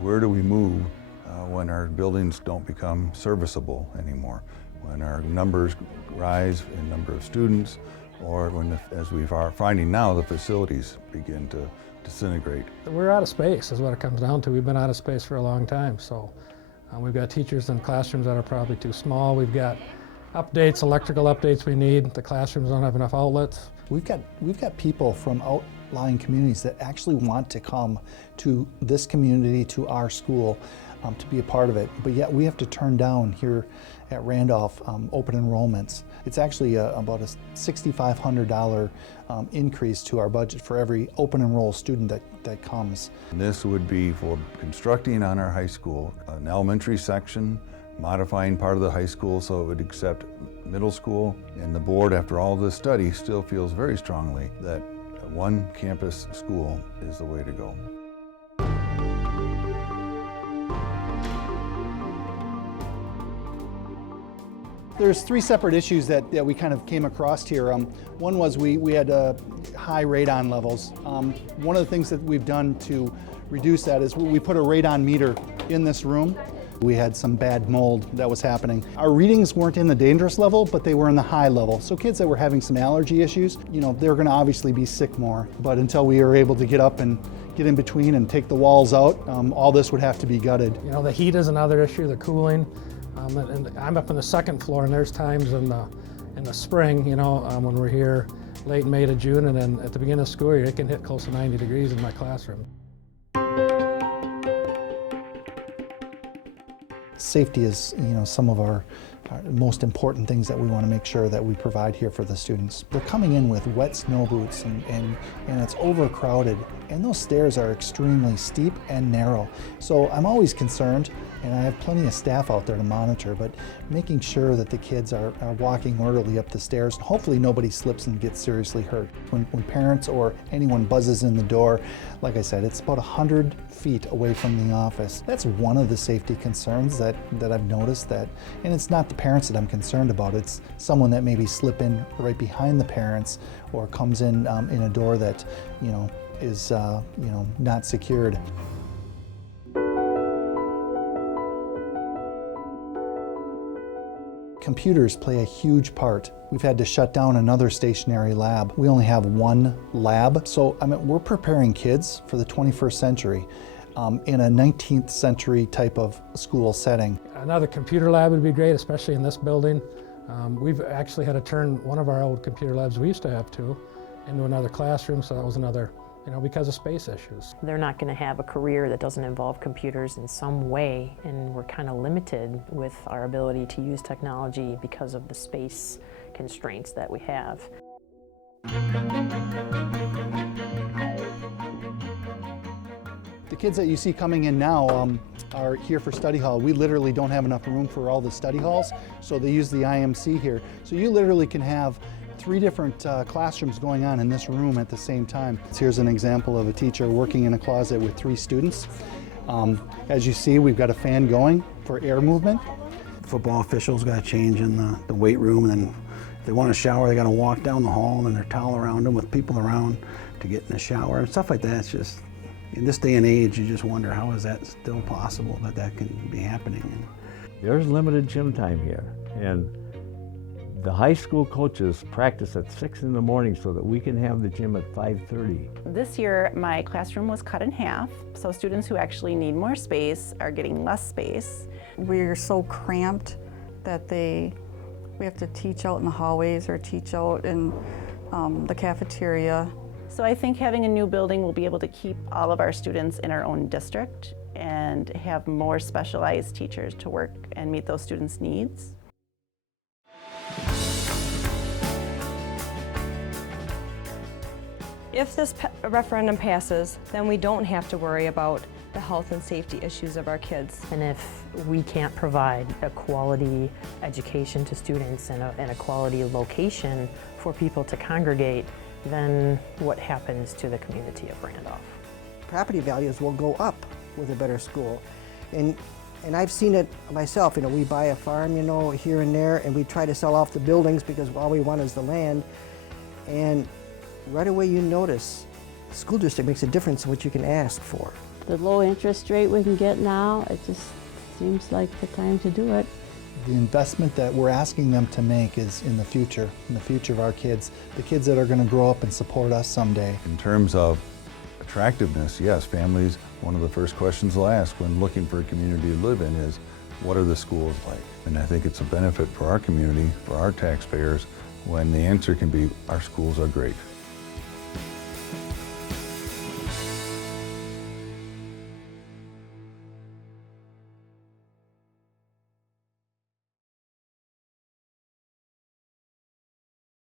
Where do we move when our buildings don't become serviceable anymore? When our numbers rise in number of students, or when, as we are finding now, the facilities begin to disintegrate. We're out of space is what it comes down to. We've been out of space for a long time. So we've got teachers in classrooms that are probably too small. We've got updates, electrical updates we need. The classrooms don't have enough outlets. We've got people from outlying communities that actually want to come to this community, to our school, to be a part of it. But yet we have to turn down here at Randolph open enrollments. It's actually about a $6,500 increase to our budget for every open enroll student that comes. And this would be for constructing on our high school an elementary section, modifying part of the high school so it would accept middle school. And the board, after all this study, still feels very strongly that one campus school is the way to go. There's three separate issues that we kind of came across here. One was we had high radon levels. One of the things that we've done to reduce that is we put a radon meter in this room. We had some bad mold that was happening. Our readings weren't in the dangerous level, but they were in the high level. So kids that were having some allergy issues, you know, they're gonna obviously be sick more. But until we were able to get up and get in between and take the walls out, all this would have to be gutted. You know, the heat is another issue, the cooling. And I'm up on the second floor, and there's times in the spring, you know, when we're here late May to June, and then at the beginning of school year, it can hit close to 90 degrees in my classroom. Safety is, you know, some of our most important things that we want to make sure that we provide here for the students. They're coming in with wet snow boots and it's overcrowded, and those stairs are extremely steep and narrow. So I'm always concerned, and I have plenty of staff out there to monitor, but making sure that the kids are walking orderly up the stairs. Hopefully nobody slips and gets seriously hurt. When parents or anyone buzzes in the door, like I said, it's about 100 feet away from the office. That's one of the safety concerns that I've noticed, and it's not the parents that I'm concerned about, it's someone that maybe slip in right behind the parents or comes in a door that, you know, is not secured. Computers play a huge part. We've had to shut down another stationary lab. We only have one lab, so I mean, we're preparing kids for the 21st century in a 19th century type of school setting. Another computer lab would be great, especially in this building. We've actually had to turn one of our old computer labs we used to have into another classroom, so that was another, you know, because of space issues. They're not going to have a career that doesn't involve computers in some way, and we're kind of limited with our ability to use technology because of the space constraints that we have. The kids that you see coming in now are here for study hall. We literally don't have enough room for all the study halls, so they use the IMC here. So you literally can have 3 different classrooms going on in this room at the same time. Here's an example of a teacher working in a closet with 3 students. As you see, we've got a fan going for air movement. Football officials got to change in the weight room, and then if they want a shower, they got to walk down the hall, and then their towel around them with people around to get in the shower and stuff like that. It's just, in this day and age, you just wonder how is that still possible that can be happening. There's limited gym time here, and the high school coaches practice at 6 in the morning so that we can have the gym at 5:30. This year, my classroom was cut in half, so students who actually need more space are getting less space. We're so cramped that we have to teach out in the hallways or teach out in the cafeteria. So I think having a new building will be able to keep all of our students in our own district and have more specialized teachers to work and meet those students' needs. If this referendum passes, then we don't have to worry about the health and safety issues of our kids. And if we can't provide a quality education to students and a quality location for people to congregate, then what happens to the community of Randolph? Property values will go up with a better school. And I've seen it myself. You know, we buy a farm, you know, here and there, and we try to sell off the buildings because all we want is the land. And right away you notice the school district makes a difference in what you can ask for. the low interest rate we can get now, it just seems like the time to do it. The investment that we're asking them to make is in the future of our kids, the kids that are going to grow up and support us someday. In terms of attractiveness, yes, families, one of the first questions they'll ask when looking for a community to live in is, what are the schools like? And I think it's a benefit for our community, for our taxpayers, when the answer can be, our schools are great.